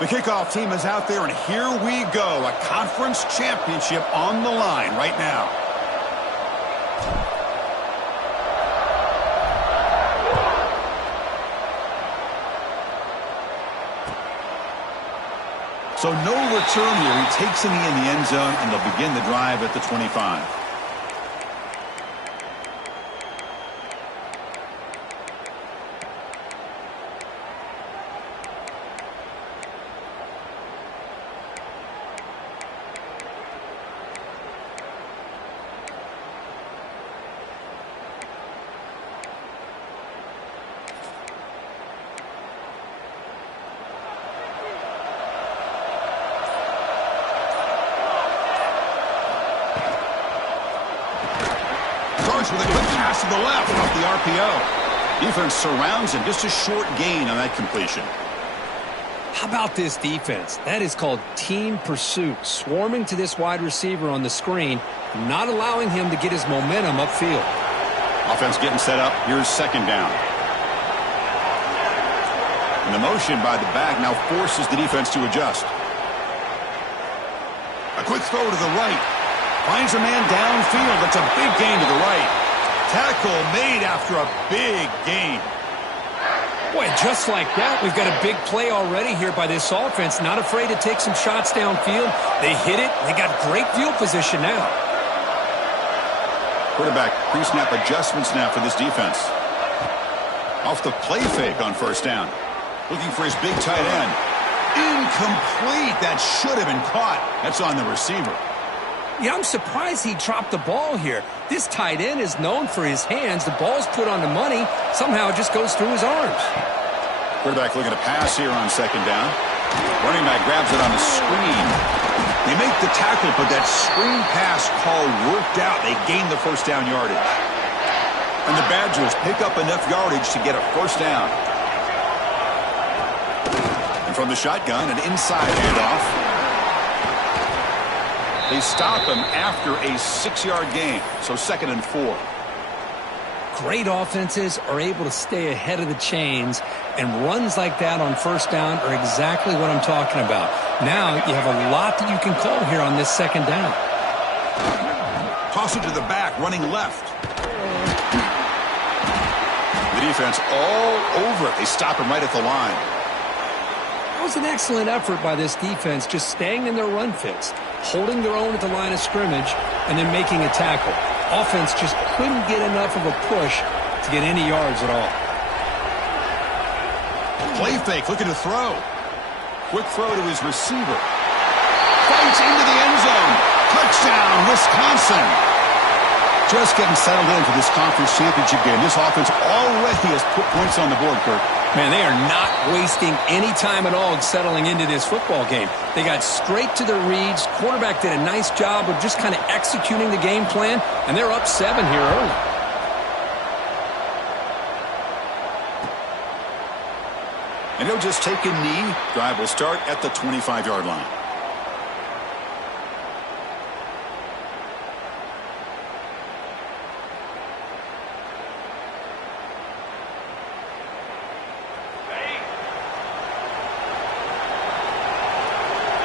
The kickoff team is out there, and here we go. A conference championship on the line right now. So no return here. He takes in the end zone, and they'll begin the drive at the 25. With a quick pass to the left off the RPO. Defense surrounds him. Just a short gain on that completion. How about this defense? That is called team pursuit. Swarming to this wide receiver on the screen, not allowing him to get his momentum upfield. Offense getting set up. Here's second down. And the motion by the back now forces the defense to adjust. A quick throw to the right. Finds a man downfield. That's a big gain to the right. Tackle made after a big gain. Boy, just like that, we've got a big play already here by this offense. Not afraid to take some shots downfield. They hit it. They got great field position now. Quarterback pre-snap adjustments now for this defense. Off the play fake on first down. Looking for his big tight end. Incomplete. That should have been caught. That's on the receiver. Yeah, I'm surprised he dropped the ball here. This tight end is known for his hands. The ball's put on the money. Somehow it just goes through his arms. Quarterback looking to pass here on second down. Running back grabs it on the screen. They make the tackle, but that screen pass call worked out. They gain the first down yardage. And the Badgers pick up enough yardage to get a first down. And from the shotgun, an inside handoff. They stop him after a 6-yard gain, so 2nd and 4. Great offenses are able to stay ahead of the chains, and runs like that on first down are exactly what I'm talking about. Now you have a lot that you can call here on this second down. Toss it to the back, running left. The defense all over it. They stop him right at the line. That was an excellent effort by this defense, just staying in their run fits, holding their own at the line of scrimmage, and then making a tackle. Offense just couldn't get enough of a push to get any yards at all. Play fake, looking to throw. Quick throw to his receiver. Fights into the end zone. Touchdown, Wisconsin. Just getting settled in for this conference championship game. This offense already has put points on the board, Kirk. Man, they are not wasting any time at all settling into this football game. They got straight to their reads. Quarterback did a nice job of just kind of executing the game plan, and they're up 7 here early. And he'll just take a knee. Drive will start at the 25-yard line.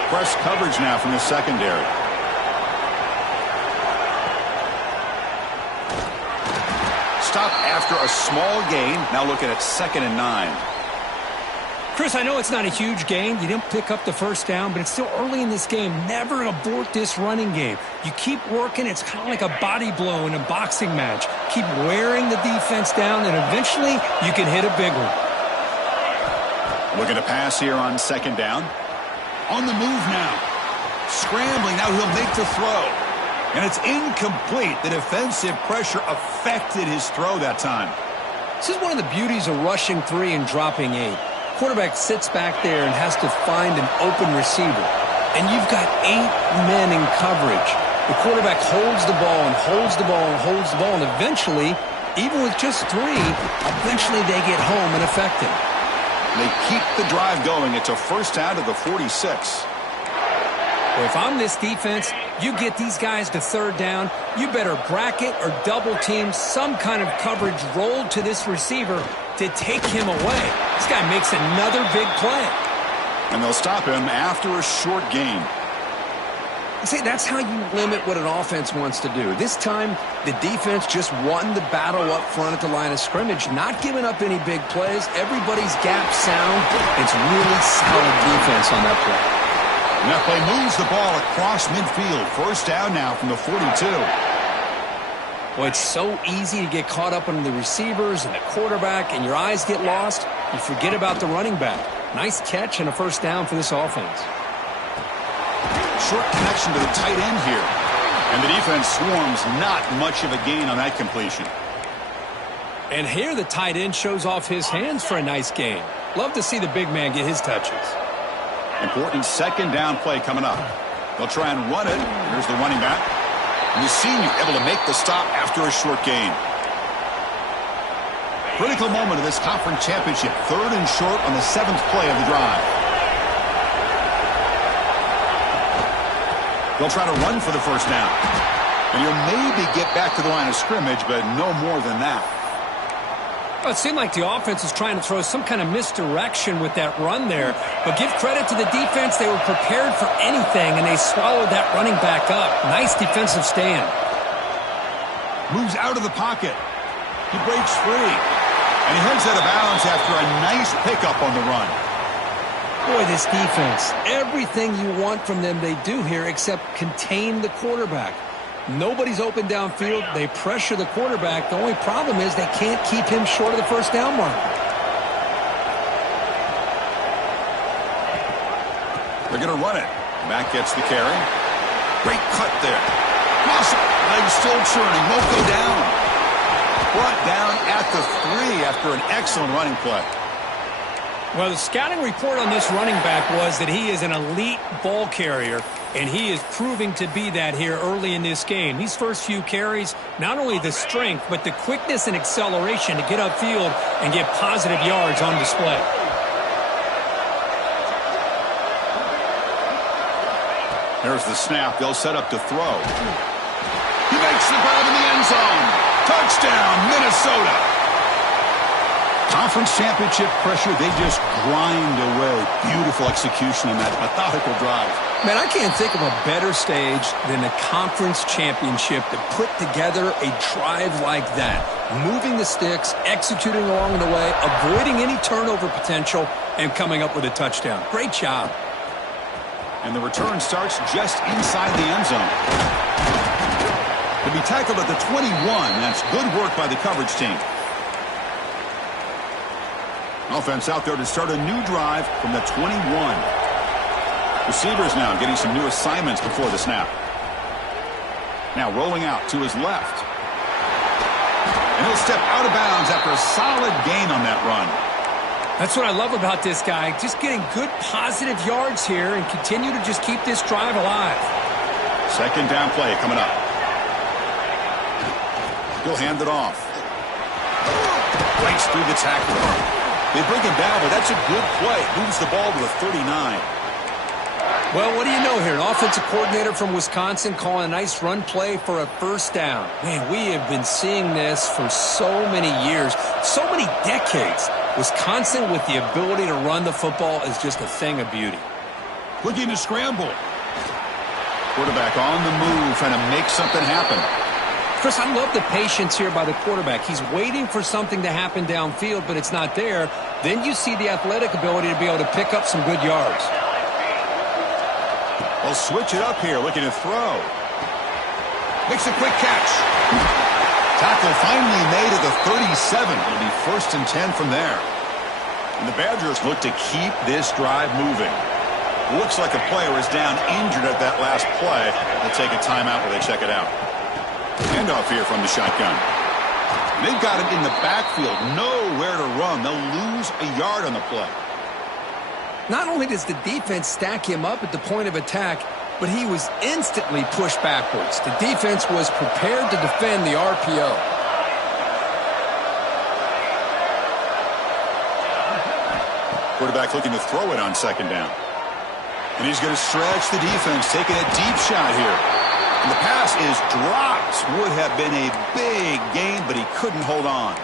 Press coverage now from the secondary. Stop after a small gain. Now looking at 2nd and 9. Chris, I know it's not a huge gain. You didn't pick up the first down, but it's still early in this game. Never abort this running game. You keep working. It's kind of like a body blow in a boxing match. Keep wearing the defense down, and eventually you can hit a big one. Looking to pass here on 2nd down. On the move now. Scrambling. Now he'll make the throw. And it's incomplete. The defensive pressure affected his throw that time. This is one of the beauties of rushing 3 and dropping 8. Quarterback sits back there and has to find an open receiver. And you've got 8 men in coverage. The quarterback holds the ball and holds the ball and holds the ball. And eventually, even with just 3, eventually they get home and affect him. They keep the drive going. It's a first down to the 46. Well, if I'm this defense, you get these guys to 3rd down, you better bracket or double team some kind of coverage rolled to this receiver to take him away. This guy makes another big play. And they'll stop him after a short gain. See, that's how you limit what an offense wants to do. This time, the defense just won the battle up front at the line of scrimmage, not giving up any big plays. Everybody's gap sound. It's really solid defense on that play. And that play moves the ball across midfield. First down now from the 42. Well, it's so easy to get caught up on the receivers and the quarterback, and your eyes get lost. You forget about the running back. Nice catch and a first down for this offense. Short connection to the tight end here. And the defense swarms, not much of a gain on that completion. And here the tight end shows off his hands for a nice gain. Love to see the big man get his touches. Important second down play coming up. They'll try and run it. Here's the running back. And the senior able to make the stop after a short gain. Critical moment of this conference championship. 3rd and short on the 7th play of the drive. They'll try to run for the first down. And he'll maybe get back to the line of scrimmage, but no more than that. Well, it seemed like the offense was trying to throw some kind of misdirection with that run there. But give credit to the defense. They were prepared for anything, and they swallowed that running back up. Nice defensive stand. Moves out of the pocket. He breaks free. And he heads out of bounds after a nice pickup on the run. Boy, this defense, everything you want from them they do here except contain the quarterback. Nobody's open downfield. They pressure the quarterback. The only problem is they can't keep him short of the first down mark. They're going to run it. Mack gets the carry. Great cut there. Awesome. Legs still churning. Won't go down. Brought down at the 3 after an excellent running play. Well, the scouting report on this running back was that he is an elite ball carrier, and he is proving to be that here early in this game. These first few carries, not only the strength, but the quickness and acceleration to get upfield and get positive yards on display. There's the snap. They'll set up to throw. He makes the grab in the end zone. Touchdown, Minnesota. Conference championship pressure, they just grind away. Beautiful execution on that methodical drive. Man, I can't think of a better stage than a conference championship to put together a drive like that. Moving the sticks, executing along the way, avoiding any turnover potential, and coming up with a touchdown. Great job. And the return starts just inside the end zone. To be tackled at the 21, that's good work by the coverage team. Offense out there to start a new drive from the 21. Receivers now getting some new assignments before the snap. Now rolling out to his left. And he'll step out of bounds after a solid gain on that run. That's what I love about this guy. Just getting good positive yards here and continue to just keep this drive alive. Second down play coming up. He'll hand it off. Breaks through the tackle. They bring him down, but that's a good play. Moves the ball to the 39. Well, what do you know here? An offensive coordinator from Wisconsin calling a nice run play for a first down. Man, we have been seeing this for so many years, so many decades. Wisconsin with the ability to run the football is just a thing of beauty. Looking to scramble. Quarterback on the move, trying to make something happen. Chris, I love the patience here by the quarterback. He's waiting for something to happen downfield, but it's not there. Then you see the athletic ability to be able to pick up some good yards. They'll switch it up here, looking to throw. Makes a quick catch. Tackle finally made at the 37. It'll be 1st and 10 from there. And the Badgers look to keep this drive moving. Looks like a player is down injured at that last play. They'll take a timeout while they check it out. Handoff here from the shotgun. They've got him in the backfield. Nowhere to run. They'll lose a yard on the play. Not only does the defense stack him up at the point of attack, but he was instantly pushed backwards. The defense was prepared to defend the RPO. Quarterback looking to throw it on second down. And he's going to stretch the defense, taking a deep shot here. And the pass is dropped. Would have been a big gain, but he couldn't hold on.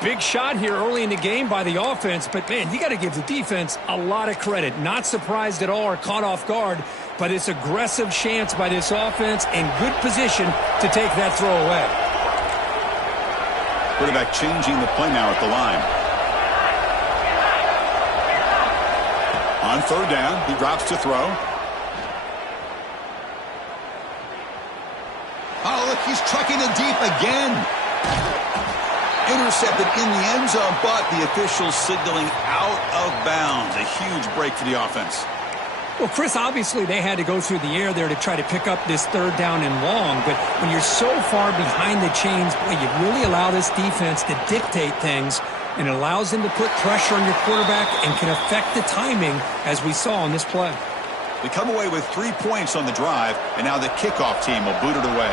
Big shot here early in the game by the offense, but, man, you got to give the defense a lot of credit. Not surprised at all or caught off guard, but it's aggressive chance by this offense and good position to take that throw away. Quarterback changing the play now at the line. On third down, he drops to throw. Oh, look, he's trucking it deep again. Intercepted in the end zone, but the officials signaling out of bounds. A huge break for the offense. Well, Chris, obviously they had to go through the air there to try to pick up this third down and long, but when you're so far behind the chains, boy, you really allow this defense to dictate things, and it allows them to put pressure on your quarterback and can affect the timing, as we saw on this play. They come away with 3 points on the drive, and now the kickoff team will boot it away.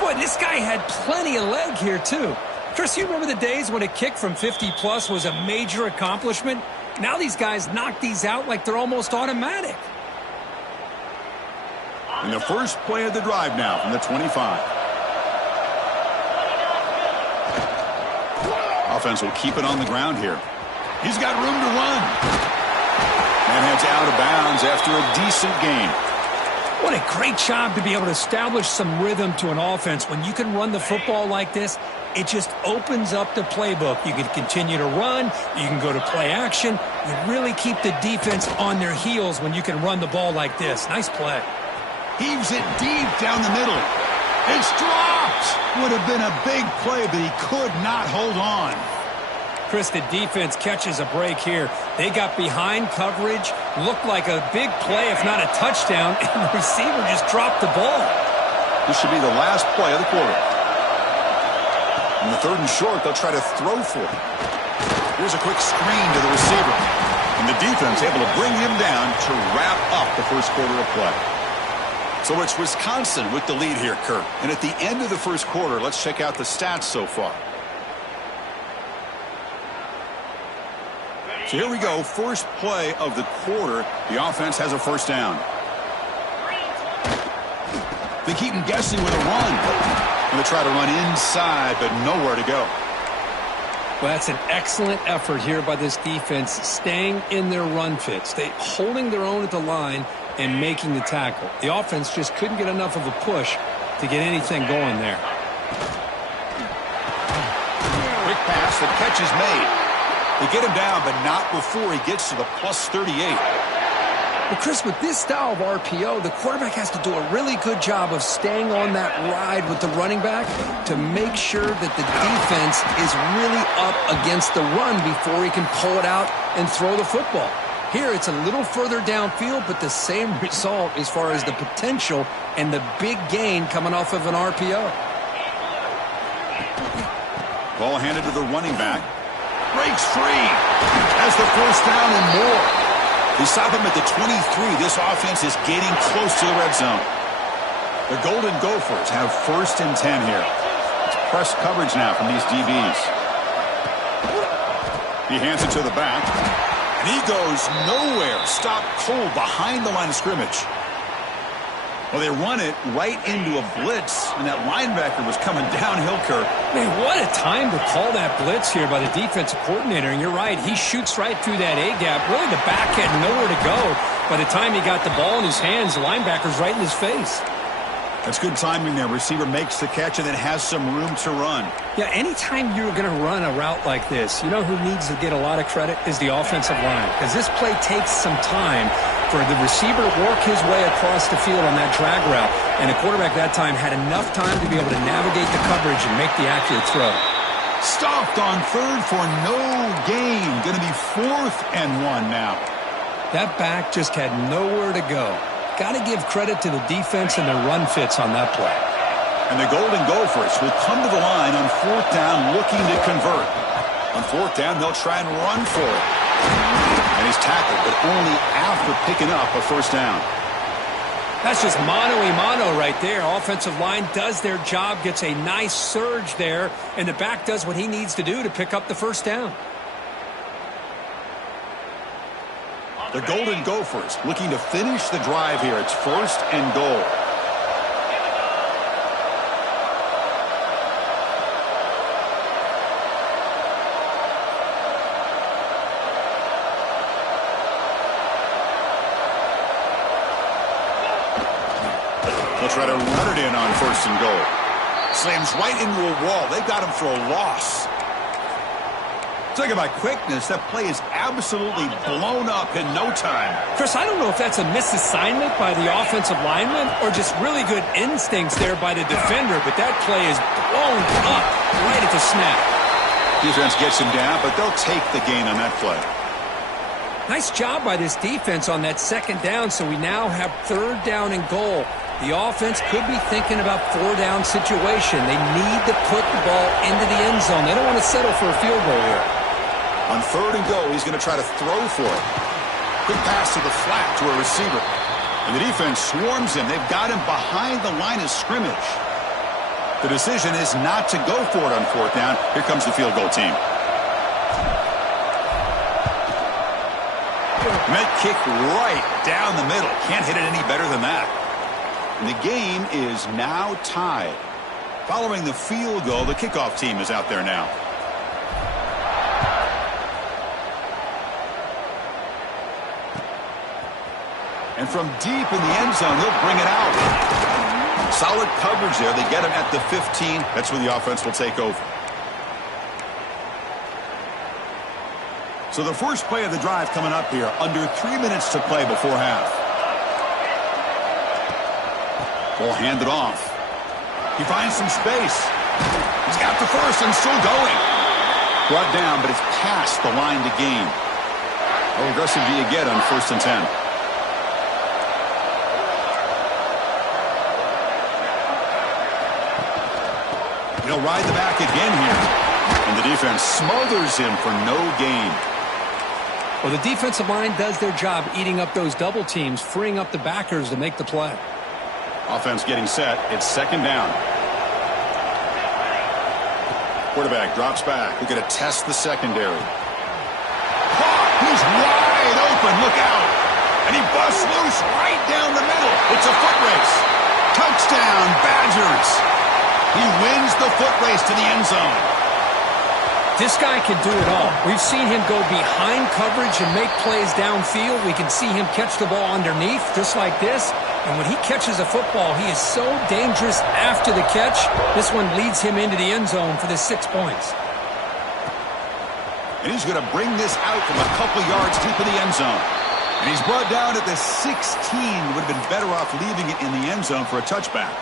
Boy, this guy had plenty of leg here, too. Chris, you remember the days when a kick from 50-plus was a major accomplishment? Now these guys knock these out like they're almost automatic. And the first play of the drive now from the 25. Offense will keep it on the ground here. He's got room to run. And heads out of bounds after a decent gain. What a great job to be able to establish some rhythm to an offense. When you can run the football like this, it just opens up the playbook. You can continue to run. You can go to play action. You really keep the defense on their heels when you can run the ball like this. Nice play. Heaves it deep down the middle. It's dropped. Would have been a big play, but he could not hold on. Chris, the defense catches a break here. They got behind coverage, looked like a big play, if not a touchdown, and the receiver just dropped the ball. This should be the last play of the quarter. In the third and short, they'll try to throw for it. Here's a quick screen to the receiver. And the defense able to bring him down to wrap up the first quarter of play. So it's Wisconsin with the lead here, Kirk. And at the end of the first quarter, let's check out the stats so far. So here we go, first play of the quarter. The offense has a first down. They keep him guessing with a run. Going to try to run inside, but nowhere to go. Well, that's an excellent effort here by this defense, staying in their run fits. They holding their own at the line and making the tackle. The offense just couldn't get enough of a push to get anything going there. Quick pass, the catch is made. They get him down, but not before he gets to the plus 38. Well, Chris, with this style of RPO, the quarterback has to do a really good job of staying on that ride with the running back to make sure that the defense is really up against the run before he can pull it out and throw the football. Here, it's a little further downfield, but the same result as far as the potential and the big gain coming off of an RPO. Ball handed to the running back. Breaks free. Has the first down and more. They stop him at the 23. This offense is getting close to the red zone. The Golden Gophers have first and 10 here. It's press coverage now from these DBs. He hands it to the back. And he goes nowhere. Stopped cold behind the line of scrimmage. Well, they run it right into a blitz, and that linebacker was coming downhill, Kirk. Man, what a time to call that blitz here by the defensive coordinator. And you're right, he shoots right through that A-gap. Really, the back had nowhere to go. By the time he got the ball in his hands, the linebacker's right in his face. That's good timing there. Receiver makes the catch and then has some room to run. Yeah, anytime you're going to run a route like this, you know who needs to get a lot of credit is the offensive line. Because this play takes some time for the receiver to work his way across the field on that drag route. And the quarterback that time had enough time to be able to navigate the coverage and make the accurate throw. Stopped on third for no gain. Going to be 4th and 1 now. That back just had nowhere to go. Got to give credit to the defense and their run fits on that play. And the Golden Gophers will come to the line on 4th down looking to convert. On 4th down, they'll try and run for it. And he's tackled, but only after picking up a first down. That's just mano-a-mano right there. Offensive line does their job, gets a nice surge there, and the back does what he needs to do to pick up the first down. The Golden Gophers looking to finish the drive here. It's 1st and goal. They'll try to run it in on 1st and goal. Slams right into a wall. They got him for a loss. Talking about quickness, that play is absolutely blown up in no time. Chris, I don't know if that's a misassignment by the offensive lineman or just really good instincts there by the defender, but that play is blown up right at the snap. Defense gets him down, but they'll take the gain on that play. Nice job by this defense on that 2nd down, so we now have 3rd down and goal. The offense could be thinking about 4-down situation. They need to put the ball into the end zone. They don't want to settle for a field goal here. On 3rd and goal, he's going to try to throw for it. Quick pass to the flat to a receiver. And the defense swarms him. They've got him behind the line of scrimmage. The decision is not to go for it on 4th down. Here comes the field goal team. Met kick right down the middle. Can't hit it any better than that. And the game is now tied. Following the field goal, the kickoff team is out there now. And from deep in the end zone, he'll bring it out. Solid coverage there. They get him at the 15. That's where the offense will take over. So the first play of the drive coming up here. Under 3 minutes to play before half. Ball handed off. He finds some space. He's got the first and still going. Brought down, but it's past the line to gain. How aggressive do you get on 1st and 10? He'll ride the back again here. And the defense smothers him for no gain. Well, the defensive line does their job eating up those double teams, freeing up the backers to make the play. Offense getting set. It's 2nd down. Quarterback drops back. We're going to test the secondary. Caught. He's wide open. Look out. And he busts loose right down the middle. It's a foot race. Touchdown, Badgers. He wins the foot race to the end zone. This guy can do it all. We've seen him go behind coverage and make plays downfield. We can see him catch the ball underneath just like this. And when he catches a football, he is so dangerous after the catch. This one leads him into the end zone for the 6 points. And he's going to bring this out from a couple yards deep in the end zone. And he's brought down at the 16. Would have been better off leaving it in the end zone for a touchback.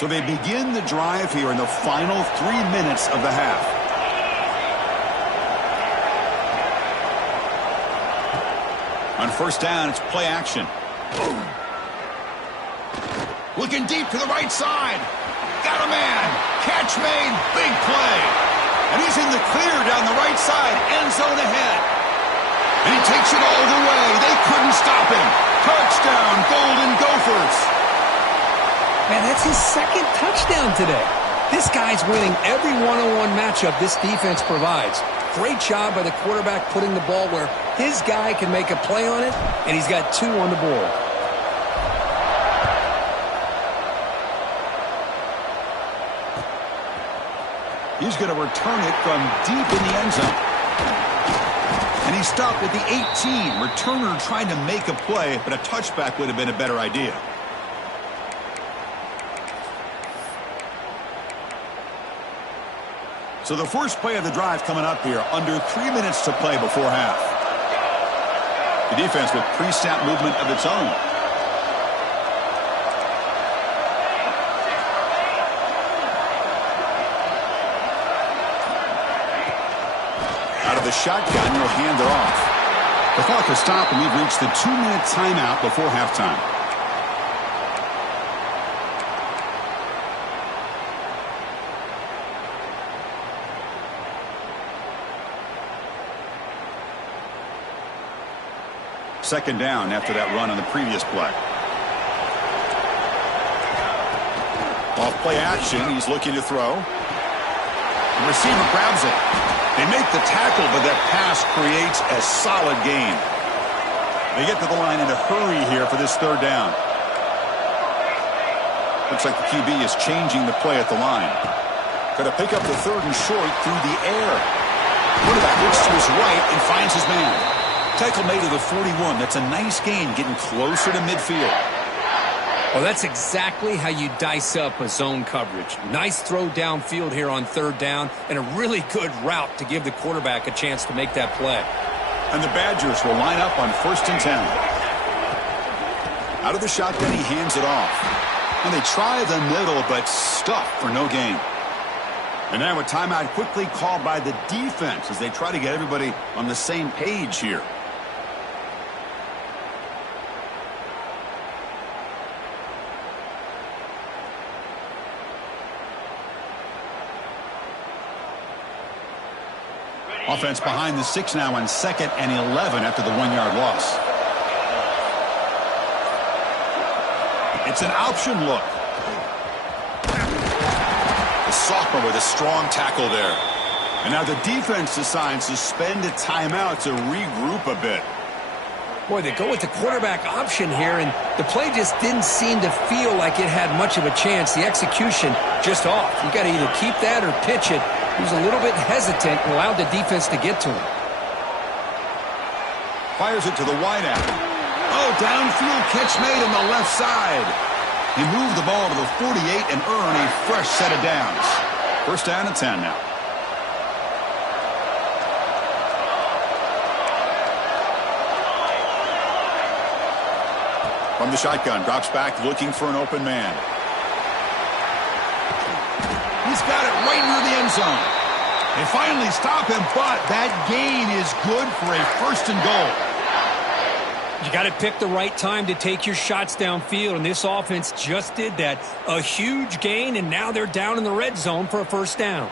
So they begin the drive here in the final 3 minutes of the half. On 1st down, it's play action. Looking deep to the right side. Got a man. Catch made. Big play. And he's in the clear down the right side. End zone ahead. And he takes it all the way. They couldn't stop him. Touchdown, Golden Gophers. Man, that's his 2nd touchdown today. This guy's winning every one-on-one matchup this defense provides. Great job by the quarterback putting the ball where his guy can make a play on it, and he's got 2 on the board. He's going to return it from deep in the end zone. And he stopped at the 18. Returner trying to make a play, but a touchback would have been a better idea. So the first play of the drive coming up here, under 3 minutes to play before half. The defense with pre-snap movement of its own. Out of the shotgun, he'll hand it off. The clock has stopped, and we've reached the 2-minute timeout before halftime. Second down after that run on the previous play. Off play action, he's looking to throw. The receiver grabs it. They make the tackle, but that pass creates a solid gain. They get to the line in a hurry here for this 3rd down. Looks like the QB is changing the play at the line. Going to pick up the 3rd and short through the air. Quarterback looks to his right and finds his man. tackle made to the 41. That's a nice gain, getting closer to midfield. Well, that's exactly how you dice up a zone coverage. Nice throw downfield here on third down, and a really good route to give the quarterback a chance to make that play. And the Badgers will line up on 1st and 10. Out of the shotgun, he hands it off. And they try the middle, but stuffed for no gain. And now a timeout quickly called by the defense as they try to get everybody on the same page here. Offense behind the 6 now on 2nd and 11 after the 1-yard loss. It's an option look. The sophomore with a strong tackle there. And now the defense decides to spend a timeout to regroup a bit. Boy, they go with the quarterback option here, and the play just didn't seem to feel like it had much of a chance. The execution just off. You got to either keep that or pitch it. He was a little bit hesitant and allowed the defense to get to him. Fires it to the wideout. Oh, downfield catch made on the left side. He moved the ball to the 48 and earned a fresh set of downs. 1st down and 10 now. From the shotgun, drops back looking for an open man. He's got it right near the end zone. They finally stop him, but that gain is good for a 1st and goal. You got to pick the right time to take your shots downfield, and this offense just did that. A huge gain, and now they're down in the red zone for a 1st down.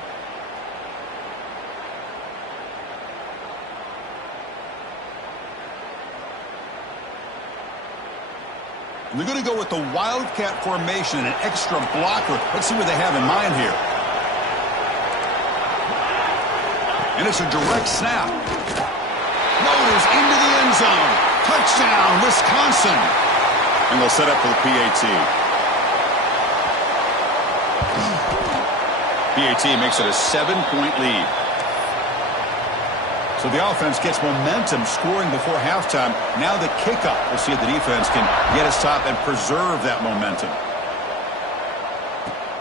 And they're going to go with the Wildcat formation and an extra blocker. Let's see what they have in mind here. And it's a direct snap. Motors into the end zone. Touchdown, Wisconsin. And they'll set up for the PAT. PAT makes it a 7-point lead. So the offense gets momentum scoring before halftime. Now the kickoff. We'll see if the defense can get his top and preserve that momentum.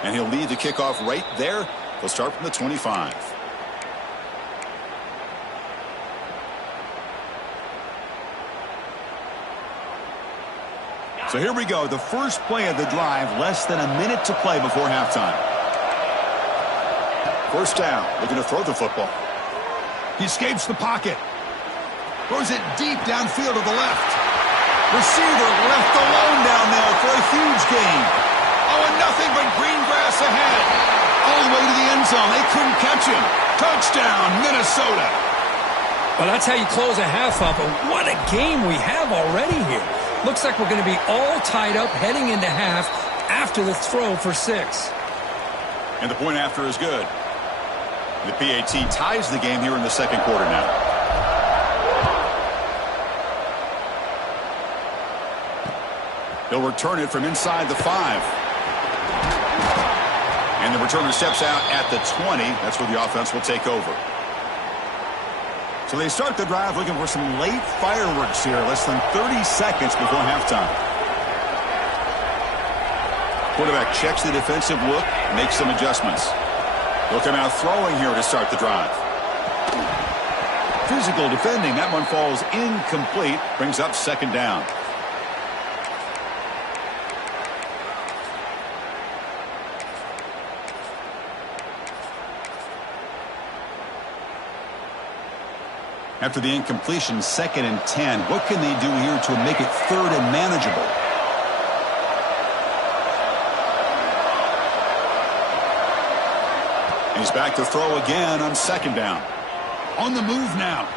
And he'll lead the kickoff right there. They'll start from the 25. So here we go. The first play of the drive. Less than a minute to play before halftime. 1st down. Looking to throw the football. He escapes the pocket. Throws it deep downfield to the left. Receiver left alone down there for a huge gain. Oh, and nothing but green grass ahead. All the way to the end zone. They couldn't catch him. Touchdown, Minnesota. Well, that's how you close a half up. But what a game we have already here. Looks like we're going to be all tied up heading into half after the throw for 6. And the point after is good. The PAT ties the game here in the 2nd quarter now. They'll return it from inside the 5. And the returner steps out at the 20. That's where the offense will take over. So they start the drive looking for some late fireworks here. Less than 30 seconds before halftime. Quarterback checks the defensive look, makes some adjustments. They'll come out throwing here to start the drive. Physical defending. That one falls incomplete. Brings up 2nd down. After the incompletion, 2nd and 10. What can they do here to make it 3rd and manageable? He's back to throw again on 2nd down. On the move now.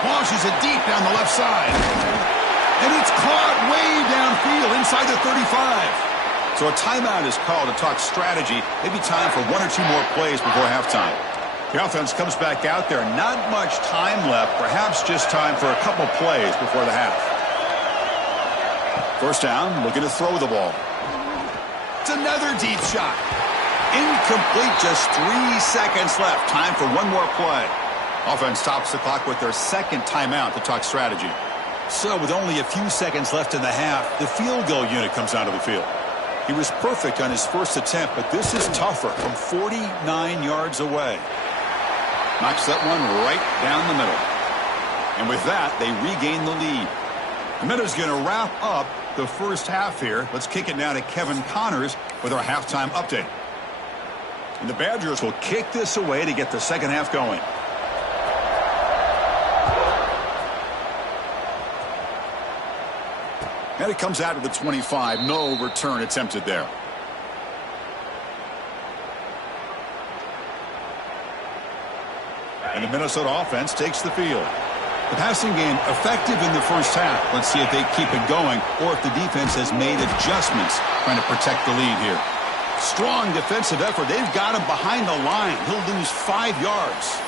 Launches it deep down the left side. And it's caught way downfield inside the 35. So a timeout is called to talk strategy. Maybe time for 1 or 2 more plays before halftime. The offense comes back out there. Not much time left. Perhaps just time for a couple plays before the half. 1st down, looking to throw the ball. It's another deep shot. Incomplete, just 3 seconds left. Time for one more play. Offense stops the clock with their second timeout to talk strategy. So with only a few seconds left in the half, the field goal unit comes out of the field. He was perfect on his first attempt, but this is tougher from 49 yards away. Knocks that one right down the middle. And with that, they regain the lead. The Meadows going to wrap up the first half here. Let's kick it now to Kevin Connors with our halftime update. And the Badgers will kick this away to get the second half going. And it comes out of the 25. No return attempted there. And the Minnesota offense takes the field. The passing game effective in the first half. Let's see if they keep it going or if the defense has made adjustments trying to protect the lead here. Strong defensive effort. They've got him behind the line. He'll lose 5 yards.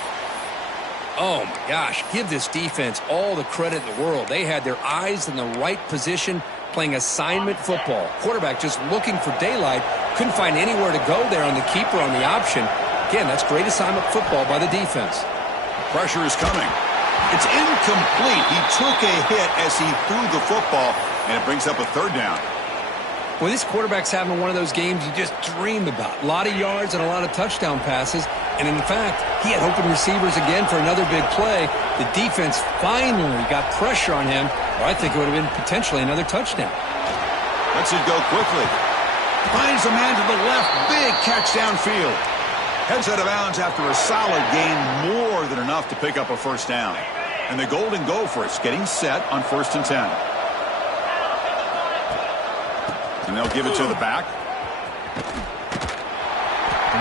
Oh, my gosh. Give this defense all the credit in the world. They had their eyes in the right position playing assignment football. Quarterback just looking for daylight. Couldn't find anywhere to go there on the keeper on the option. Again, that's great assignment football by the defense. Pressure is coming. It's incomplete. He took a hit as he threw the football, and it brings up a third down. Well, this quarterback's having one of those games you just dream about. A lot of yards and a lot of touchdown passes. And in fact, he had open receivers again for another big play. The defense finally got pressure on him, or I think it would have been potentially another touchdown. Lets it go quickly. Finds a man to the left. Big catch downfield. Heads out of bounds after a solid gain, more than enough to pick up a first down. And the Golden Gophers getting set on 1st and 10. And they'll give it to the back.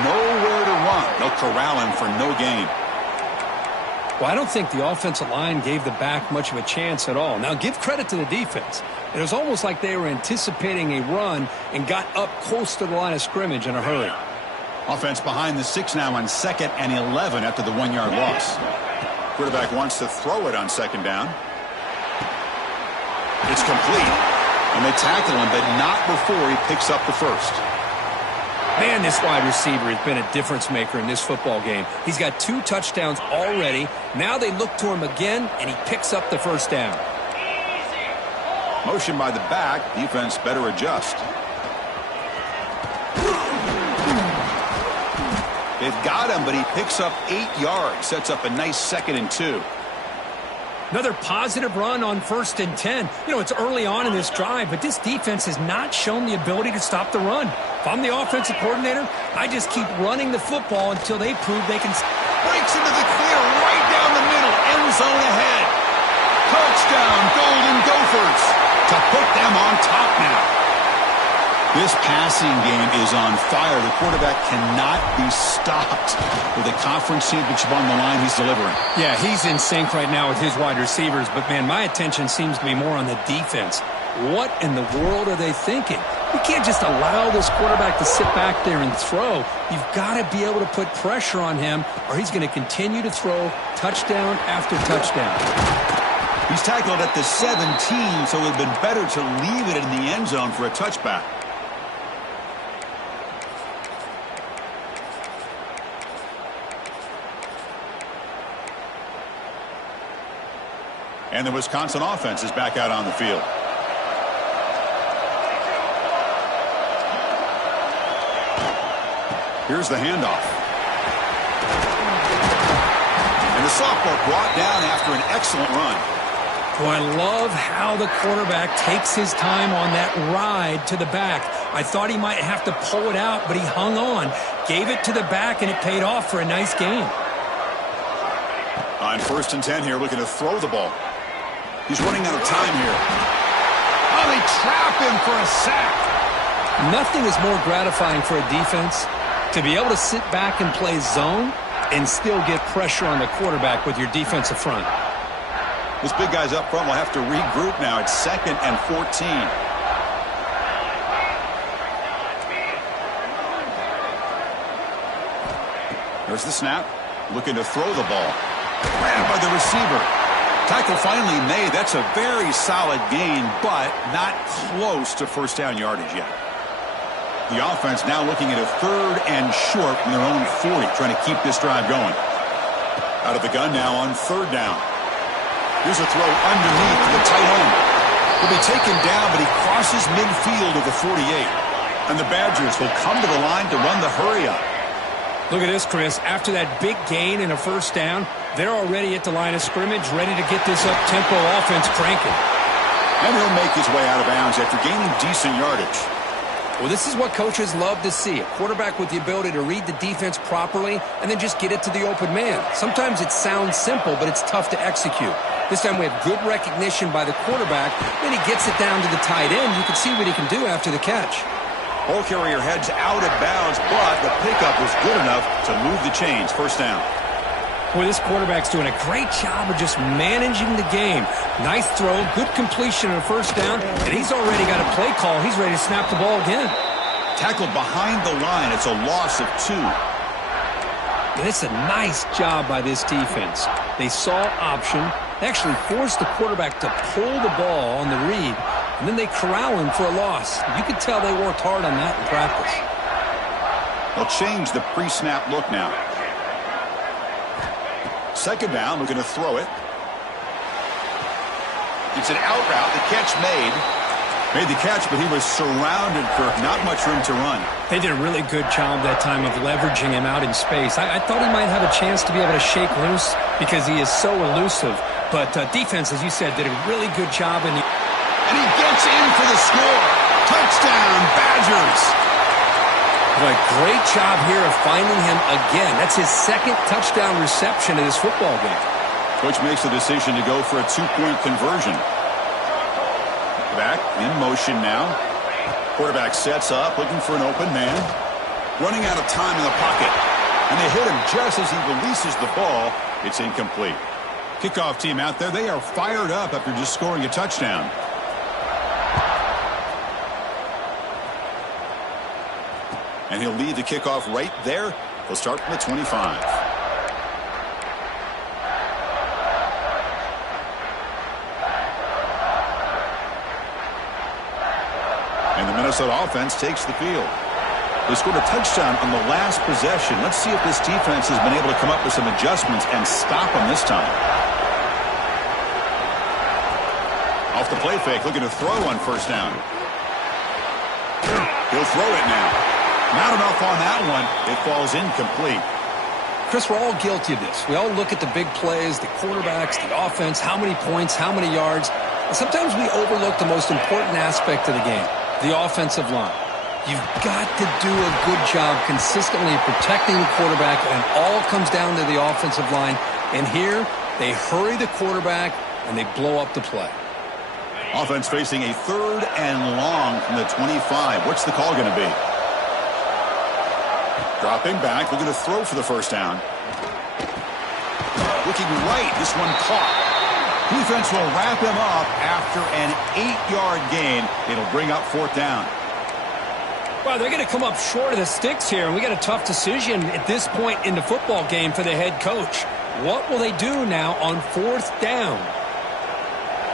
Nowhere to run. They'll corral him for no gain. Well, I don't think the offensive line gave the back much of a chance at all. Now, give credit to the defense. It was almost like they were anticipating a run and got up close to the line of scrimmage in a hurry. Offense behind the 6 now on 2nd and 11 after the 1-yard loss. Quarterback wants to throw it on 2nd down. It's complete. And they tackle him, but not before he picks up the first. Man, this wide receiver has been a difference maker in this football game. He's got 2 touchdowns already. Now they look to him again, and he picks up the first down. Motion by the back. Defense better adjust. They've got him, but he picks up 8 yards. Sets up a nice 2nd and 2. Another positive run on 1st and 10. You know, it's early on in this drive, but this defense has not shown the ability to stop the run. If I'm the offensive coordinator, I just keep running the football until they prove they can. Breaks into the clear right down the middle. End zone ahead. Touchdown, Golden Gophers. To put them on top now. This passing game is on fire. The quarterback cannot be stopped. With a conference championship on the line, he's delivering. Yeah, he's in sync right now with his wide receivers. But, man, my attention seems to be more on the defense. What in the world are they thinking? You can't just allow this quarterback to sit back there and throw. You've got to be able to put pressure on him, or he's going to continue to throw touchdown after touchdown. He's tackled at the 17, so it would have been better to leave it in the end zone for a touchback. And the Wisconsin offense is back out on the field. Here's the handoff. And the sophomore brought down after an excellent run. Oh, I love how the quarterback takes his time on that ride to the back. I thought he might have to pull it out, but he hung on, gave it to the back, and it paid off for a nice gain. On 1st and 10 here, looking to throw the ball. He's running out of time here. Oh, they trap him for a sack. Nothing is more gratifying for a defense to be able to sit back and play zone and still get pressure on the quarterback with your defensive front. This big guy's up front will have to regroup now. It's 2nd and 14. There's the snap. Looking to throw the ball. Grabbed by the receiver. Tackle finally made. That's a very solid gain, but not close to first down yardage yet. The offense now looking at a 3rd and short from their own 40, trying to keep this drive going. Out of the gun now on third down. Here's a throw underneath to the tight end. He'll be taken down, but he crosses midfield of the 48. And the Badgers will come to the line to run the hurry up. Look at this, Chris. After that big gain and a first down, they're already at the line of scrimmage, ready to get this up-tempo offense cranking. And he'll make his way out of bounds after gaining decent yardage. Well, this is what coaches love to see. A quarterback with the ability to read the defense properly and then just get it to the open man. Sometimes it sounds simple, but it's tough to execute. This time we have good recognition by the quarterback. Then he gets it down to the tight end. You can see what he can do after the catch. Ball carrier heads out of bounds, but the pickup was good enough to move the chains. First down. Boy, this quarterback's doing a great job of just managing the game. Nice throw, good completion on a first down, and he's already got a play call. He's ready to snap the ball again. Tackled behind the line. It's a loss of 2. And it's a nice job by this defense. They saw option. They actually forced the quarterback to pull the ball on the read, and then they corral him for a loss. You could tell they worked hard on that in practice. They'll change the pre-snap look now. Second down, looking to throw it. It's an out route. The catch made. Made the catch, but he was surrounded for not much room to run. They did a really good job that time of leveraging him out in space. I thought he might have a chance to be able to shake loose because he is so elusive. But defense, as you said, did a really good job. And he gets in for the score. Touchdown, Badgers. Boy, great job here of finding him again. That's his second touchdown reception in this football game. Coach makes the decision to go for a 2-point conversion. Back in motion now. Quarterback sets up, looking for an open man. Running out of time in the pocket. And they hit him just as he releases the ball. It's incomplete. Kickoff team out there, they are fired up after just scoring a touchdown. And he'll lead the kickoff right there. He'll start from the 25. And the Minnesota offense takes the field. They scored a touchdown on the last possession. Let's see if this defense has been able to come up with some adjustments and stop them this time. Off the play fake, looking to throw on first down. He'll throw it now. Not enough on that one. It falls incomplete. Chris, we're all guilty of this. We all look at the big plays, the quarterbacks, the offense, how many points, how many yards. And sometimes we overlook the most important aspect of the game, the offensive line. You've got to do a good job consistently protecting the quarterback, and it all comes down to the offensive line. And here, they hurry the quarterback, and they blow up the play. Offense facing a 3rd and long from the 25. What's the call going to be? Dropping back, looking to throw for the first down. Looking right, this one caught. Defense will wrap him up after an 8-yard gain. It'll bring up 4th down. Well, they're going to come up short of the sticks here, and we got a tough decision at this point in the football game for the head coach. What will they do now on 4th down?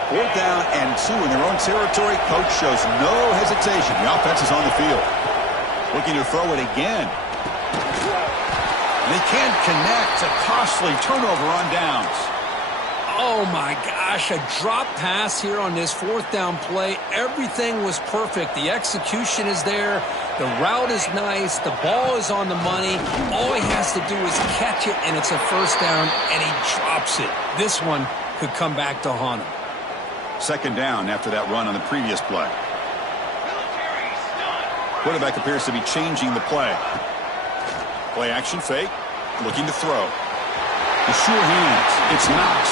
4th down and 2 in their own territory. Coach shows no hesitation. The offense is on the field. Looking to throw it again. They can't connect. A costly turnover on downs. Oh, my gosh. A drop pass here on this 4th down play. Everything was perfect. The execution is there. The route is nice. The ball is on the money. All he has to do is catch it, and it's a first down, and he drops it. This one could come back to haunt him. 2nd down after that run on the previous play. Quarterback appears to be changing the play. Play action fake. Looking to throw. The sure hands. It's Knox.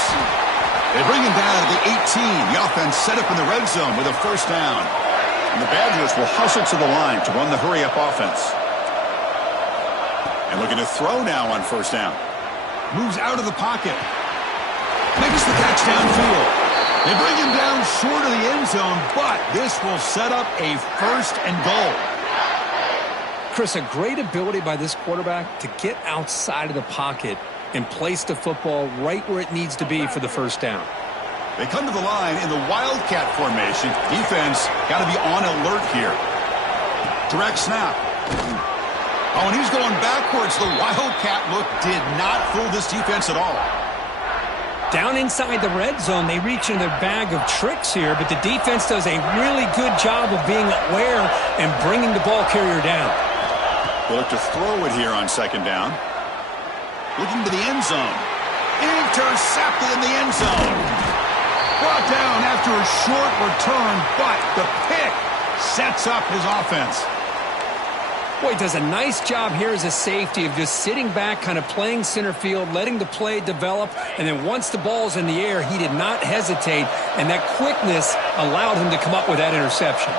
They bring him down to the 18. The offense set up in the red zone with a first down. And the Badgers will hustle to the line to run the hurry-up offense. And looking to throw now on first down. Moves out of the pocket. Makes the catch downfield. They bring him down short of the end zone, but this will set up a 1st and goal. Chris, a great ability by this quarterback to get outside of the pocket and place the football right where it needs to be for the first down. They come to the line in the Wildcat formation. Defense got to be on alert here. Direct snap. Oh, and he's going backwards. The Wildcat look did not fool this defense at all. Down inside the red zone, they reach in their bag of tricks here, but the defense does a really good job of being aware and bringing the ball carrier down. They look to throw it here on second down. Looking to the end zone. Intercepted in the end zone. Brought down after a short return, but the pick sets up his offense. Boy, he does a nice job here as a safety of just sitting back, kind of playing center field, letting the play develop, and then once the ball's in the air, he did not hesitate, and that quickness allowed him to come up with that interception.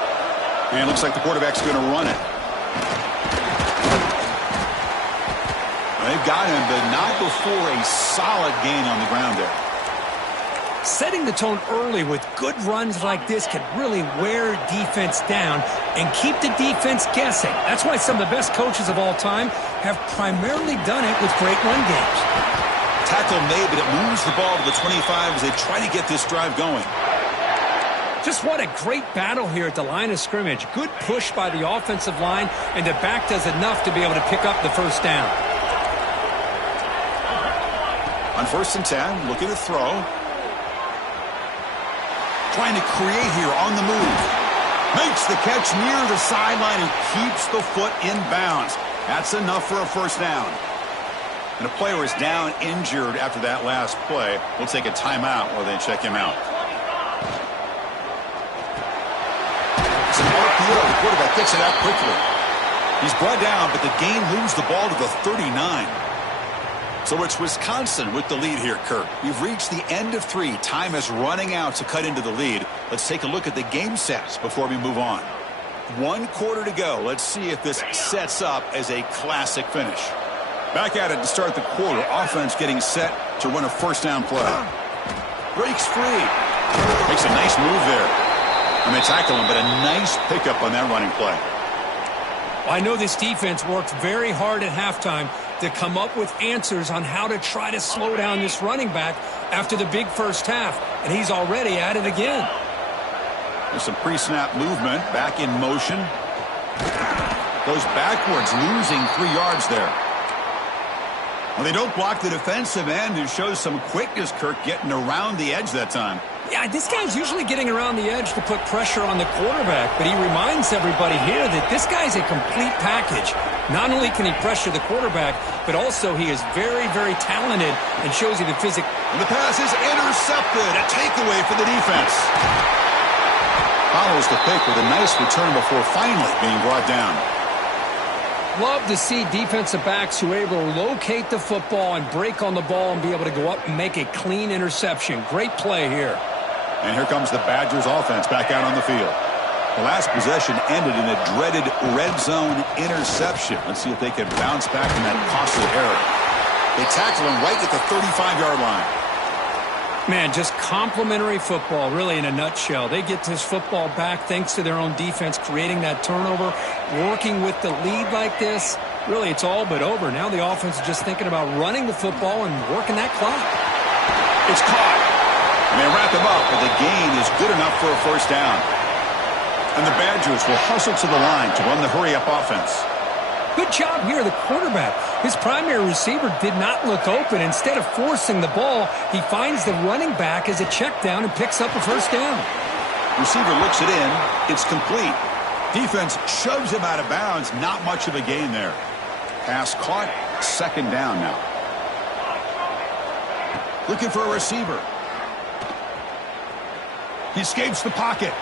And it looks like the quarterback's going to run it. They've got him, but not before a solid gain on the ground there. Setting the tone early with good runs like this can really wear defense down and keep the defense guessing. That's why some of the best coaches of all time have primarily done it with great run games. Tackle made, but it moves the ball to the 25 as they try to get this drive going. Just what a great battle here at the line of scrimmage. Good push by the offensive line, and the back does enough to be able to pick up the first down. On 1st and 10, looking to throw. Trying to create here on the move. Makes the catch near the sideline and keeps the foot in bounds. That's enough for a first down. And a player is down injured after that last play. We'll take a timeout while they check him out. It's an RPO. The quarterback gets it out quickly. He's brought down, but the game moves the ball to the 39. So it's Wisconsin with the lead here, Kirk. We've reached the end of 3. Time is running out to cut into the lead. Let's take a look at the game sets before we move on. 1 quarter to go. Let's see if this sets up as a classic finish. Back at it to start the quarter. Offense getting set to run a first down play. Breaks free. Makes a nice move there. And they tackle him, but a nice pickup on that running play. I know this defense worked very hard at halftime to come up with answers on how to try to slow down this running back after the big first half, and he's already at it again. There's some pre-snap movement, back in motion. Goes backwards, losing 3 yards there. Well, they don't block the defensive end, who shows some quickness, Kirk, getting around the edge that time. Yeah, this guy's usually getting around the edge to put pressure on the quarterback, but he reminds everybody here that this guy's a complete package. Not only can he pressure the quarterback, but also he is very, very talented and shows you the physics. And the pass is intercepted. A takeaway for the defense. Follows the pick with a nice return before finally being brought down. Love to see defensive backs who are able to locate the football and break on the ball and be able to go up and make a clean interception. Great play here. And here comes the Badgers offense back out on the field. The last possession ended in a dreaded red zone interception. Let's see if they can bounce back from that costly error. They tackle him right at the 35-yard line. Man, just complimentary football, really, in a nutshell. They get this football back thanks to their own defense, creating that turnover, working with the lead like this. Really, it's all but over. Now the offense is just thinking about running the football and working that clock. It's caught. And they wrap him up, but the gain is good enough for a first down. And the Badgers will hustle to the line to run the hurry-up offense. Good job here, the quarterback. His primary receiver did not look open. Instead of forcing the ball, he finds the running back as a check down and picks up a first down. Receiver looks it in. It's complete. Defense shoves him out of bounds. Not much of a gain there. Pass caught. Second down now. Looking for a receiver. He escapes the pocket.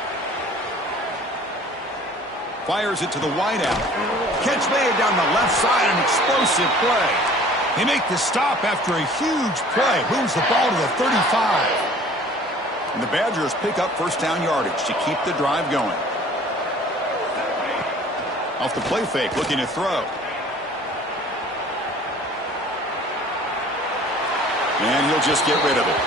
Fires it to the wideout. Catch made down the left side, an explosive play. They make the stop after a huge play. Moves the ball to the 35. And the Badgers pick up first down yardage to keep the drive going. Off the play fake, looking to throw. And he'll just get rid of it.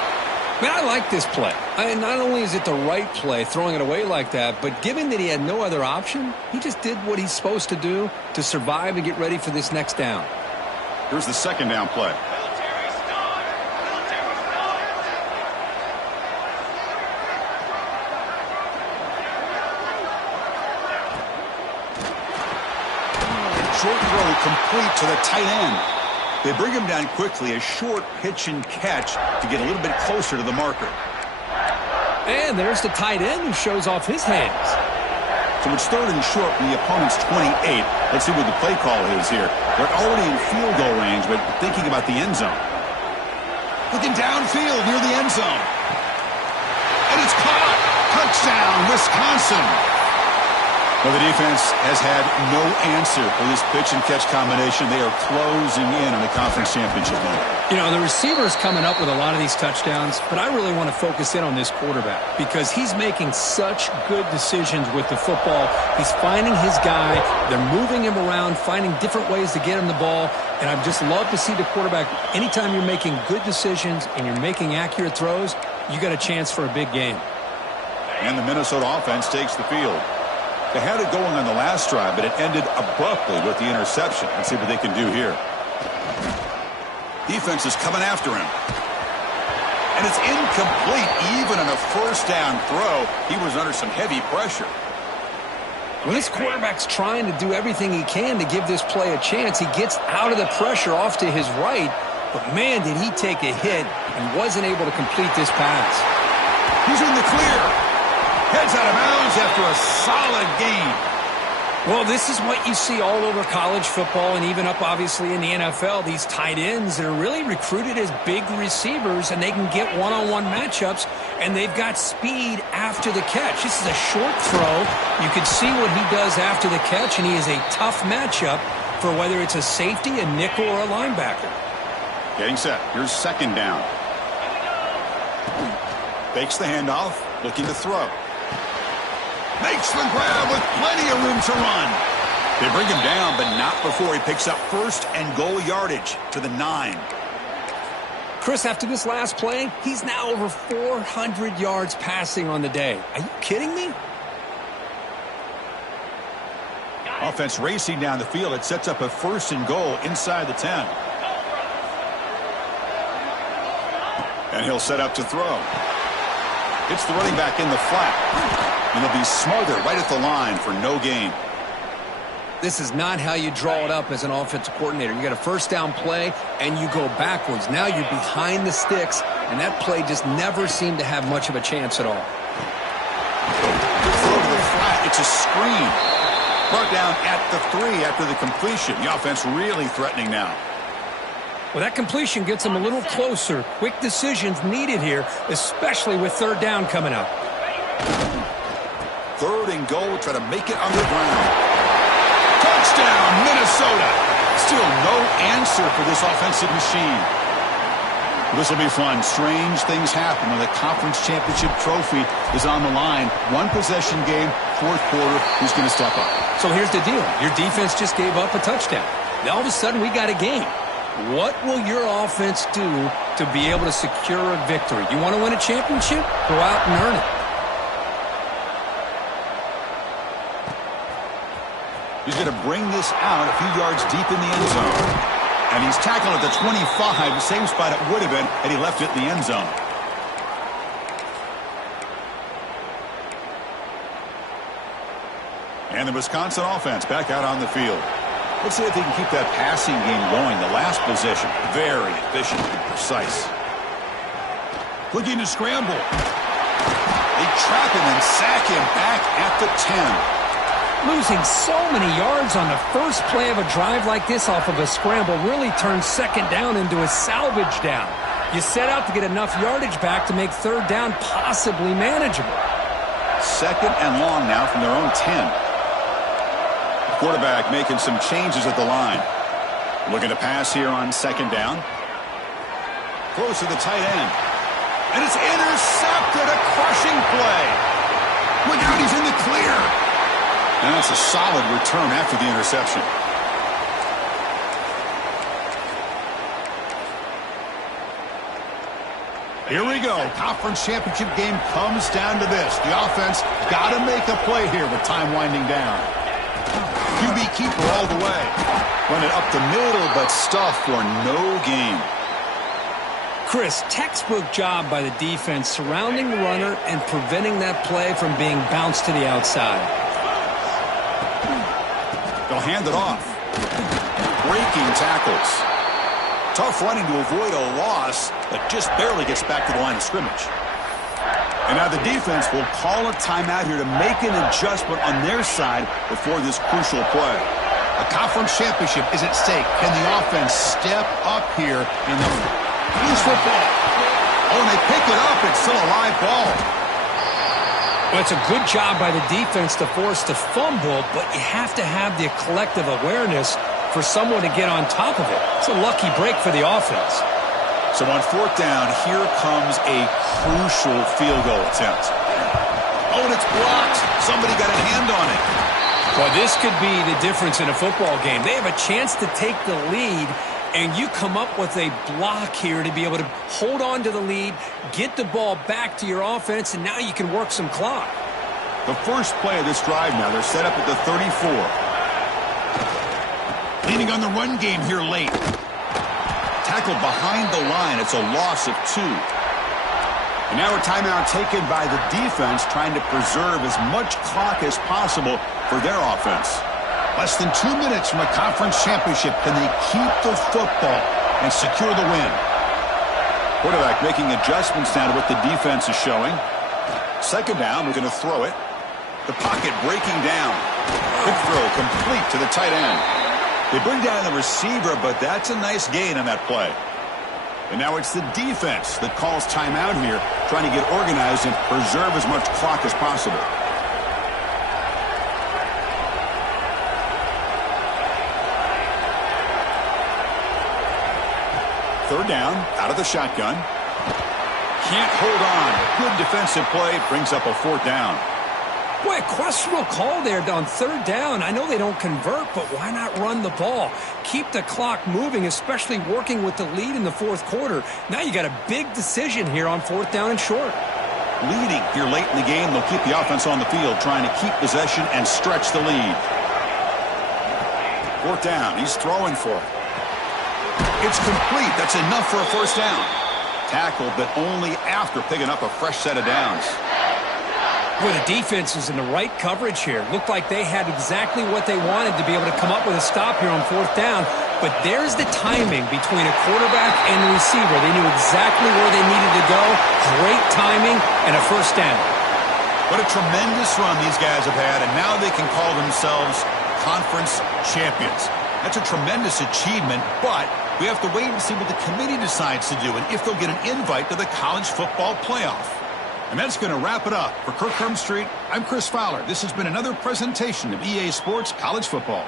Man, I like this play. Not only is it the right play, throwing it away like that, but given that he had no other option, he just did what he's supposed to do to survive and get ready for this next down. Here's the second down play. short throw complete to the tight end. They bring him down quickly, a short pitch and catch to get a little bit closer to the marker. And there's the tight end who shows off his hands. So it's third and short from the opponent's 28. Let's see what the play call is here. They're already in field goal range, but thinking about the end zone. Looking downfield near the end zone. And it's caught. Touchdown, Wisconsin. Well, the defense has had no answer for this pitch-and-catch combination. They are closing in on the conference championship game. You know, the receiver's coming up with a lot of these touchdowns, but I really want to focus in on this quarterback because he's making such good decisions with the football. He's finding his guy. They're moving him around, finding different ways to get him the ball, and I just love to see the quarterback. Anytime you're making good decisions and you're making accurate throws, you got a chance for a big game. And the Minnesota offense takes the field. They had it going on the last drive, but it ended abruptly with the interception. Let's see what they can do here. Defense is coming after him. And it's incomplete. Even on a first down throw, he was under some heavy pressure. When this quarterback's trying to do everything he can to give this play a chance, he gets out of the pressure off to his right. But, man, did he take a hit and wasn't able to complete this pass. He's in the clear. Heads out of bounds after a solid game. Well, this is what you see all over college football and even up, obviously, in the NFL. These tight ends that are really recruited as big receivers, and they can get one-on-one matchups, and they've got speed after the catch. This is a short throw. You can see what he does after the catch, and he is a tough matchup for whether it's a safety, a nickel, or a linebacker. Getting set. Here's second down. Fakes the handoff, looking to throw. Makes the grab with plenty of room to run. They bring him down, but not before he picks up first and goal yardage to the 9. Chris, after this last play, he's now over 400 yards passing on the day. Are you kidding me? Offense racing down the field. It sets up a first and goal inside the 10. And he'll set up to throw. It's the running back in the flat. And they'll be smothered right at the line for no gain. This is not how you draw it up as an offensive coordinator. You got a first down play, and you go backwards. Now you're behind the sticks, and that play just never seemed to have much of a chance at all. Throw to the flat. It's a screen. Brought down at the 3 after the completion. The offense really threatening now. Well, that completion gets them a little closer. Quick decisions needed here, especially with third down coming up. Third and goal, try to make it on the ground. Touchdown, Minnesota. Still no answer for this offensive machine. This will be fun. Strange things happen when the conference championship trophy is on the line. One possession game, fourth quarter, who's going to step up? So here's the deal. Your defense just gave up a touchdown. Now all of a sudden we got a game. What will your offense do to be able to secure a victory? You want to win a championship? Go out and earn it. He's going to bring this out a few yards deep in the end zone. And he's tackled at the 25, the same spot it would have been had he left it in the end zone. And the Wisconsin offense back out on the field. Let's see if they can keep that passing game going. The last possession, very efficient and precise. Looking to scramble. They trap him and sack him back at the 10. Losing so many yards on the first play of a drive like this off of a scramble really turns second down into a salvage down. You set out to get enough yardage back to make third down possibly manageable. Second and long now from their own 10. The quarterback making some changes at the line. Looking to pass here on second down. Close to the tight end. And it's intercepted, a crushing play. Look out, he's in the clear. And that's a solid return after the interception. Here we go. Conference championship game comes down to this. The offense got to make a play here with time winding down. QB keeper all the way. Run it up the middle, but stuff for no gain. Chris, textbook job by the defense surrounding the runner and preventing that play from being bounced to the outside. They'll hand it off. Breaking tackles. Tough running to avoid a loss, but just barely gets back to the line of scrimmage. And now the defense will call a timeout here to make an adjustment on their side before this crucial play. A conference championship is at stake. Can the offense step up here in the loose football? Oh, and they pick it up. It's still a live ball. Well, it's a good job by the defense to force the fumble, but you have to have the collective awareness for someone to get on top of it. It's a lucky break for the offense. So on fourth down, here comes a crucial field goal attempt. Oh, and it's blocked. Somebody got a hand on it. Well, this could be the difference in a football game. They have a chance to take the lead, and you come up with a block here to be able to hold on to the lead, get the ball back to your offense, and now you can work some clock. The first play of this drive now, they're set up at the 34. Leaning on the run game here late. Tackled behind the line. It's a loss of 2. And now a timeout taken by the defense, trying to preserve as much clock as possible for their offense. Less than 2 minutes from a conference championship. Can they keep the football and secure the win? Quarterback making adjustments now to what the defense is showing. Second down, we're going to throw it. The pocket breaking down. Quick throw complete to the tight end. They bring down the receiver, but that's a nice gain on that play. And now it's the defense that calls timeout here, trying to get organized and preserve as much clock as possible. Third down, out of the shotgun. Can't hold on. Good defensive play, brings up a fourth down. Boy, a questionable call there on third down. I know they don't convert, but why not run the ball? Keep the clock moving, especially working with the lead in the fourth quarter. Now you got a big decision here on fourth down and short. Leading here late in the game, they'll keep the offense on the field, trying to keep possession and stretch the lead. Fourth down, he's throwing for it. It's complete. That's enough for a first down. Tackled, but only after picking up a fresh set of downs. Well, the defense is in the right coverage here. Looked like they had exactly what they wanted to be able to come up with a stop here on fourth down. But there's the timing between a quarterback and the receiver. They knew exactly where they needed to go. Great timing and a first down. What a tremendous run these guys have had, and now they can call themselves conference champions. That's a tremendous achievement, but we have to wait and see what the committee decides to do and if they'll get an invite to the college football playoff. And that's going to wrap it up. For Kirk Street, I'm Chris Fowler. This has been another presentation of EA Sports College Football.